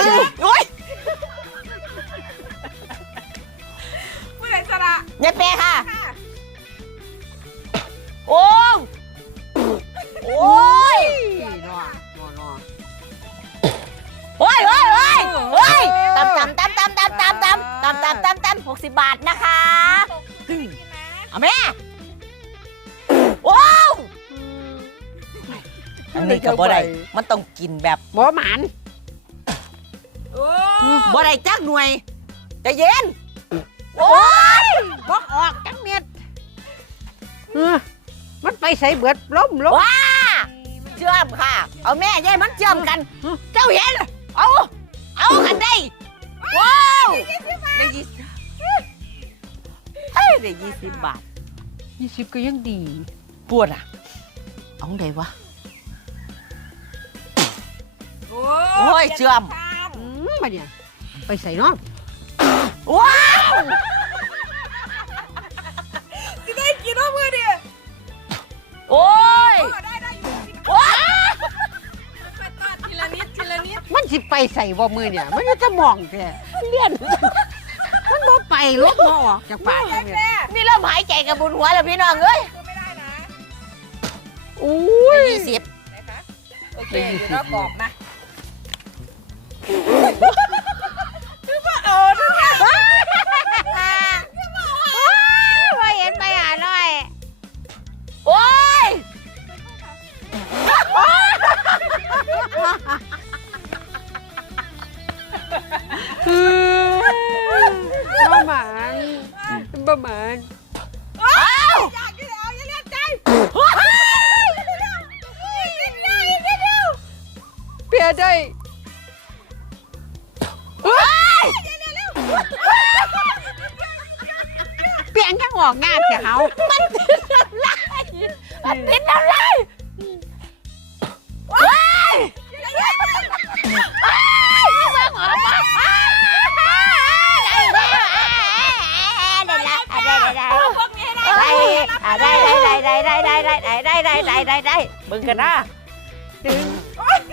โอ้ยผ้ใดะยายเปค่ะโอ้ยโอ้ยโอ้ยโอ้ยโอ้ยตำตำตำตำตำตำตำตำำตำำหกสิบบาท นะคะอแม่โอ้อันนี้ก็บ่ไดมันต้องกินแบบหมอหมัน Ừ. bỏ đây chắc nuôi chạy diễn ôi bỏ ọt trắng miệt mất bay xây bượt lốm lốm quá ừ. chưa ầm khà ở mẹ dây mất chưa ầm ừ. cằn ừ. cháu hiến ô ô cằn đây Ủa. wow đây gì ai đây gì xin bạc gì xin cái gì đi buồn à ông đây quá ôi chưa ầm มาเนี่ยไปใส่น้องว้าวกินได้กินน้องมือเดียโอ้ยว้าวทีละนิดทีละนิด มันจะไปใส่บอมือเนี่ย มันจะมองแกเลี่ยนมันบอไปลบหมอจากปากนี่เราหายใจกับบุญหัวแล้วพี่น้องเอ้ยอุ้ยยี่สิบนะคะโอเคเดี๋ยวเราบอกนะ ba bạn Pia đây Pia ăn cái ngọt ngạt kìa hậu Mình tin nó ra Mình tin nó ra ได้ได้ได้ได้ได้ได้ได้ได้ได้ได้มึงกันนะ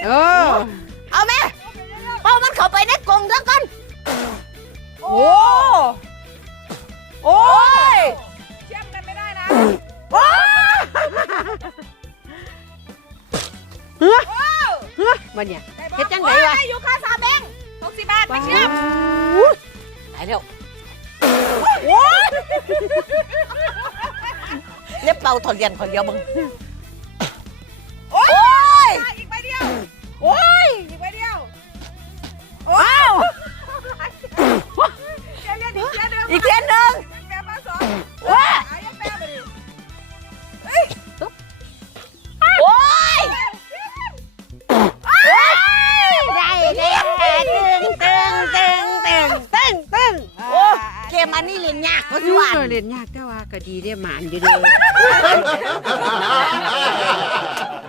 เออเอาแม่พอมันเข้าไปในกรงแล้วกันโอ้ โอ้ยเชื่อมกันไม่ได้นะว้าฮึฮมันเนี่ยเฮ็ดจังไงวะอยู่ค่าสามเบงหกสิบบาทไม่เชื่อมไปเร็วเล็บเปาถอดเรียนพอเดียวมึง โอ้ย อีกใบเดียว โอ้ย อีกใบเดียวว้าวาเล่นยากแต่ว่าก็ดีเรียหมานอยู่เลย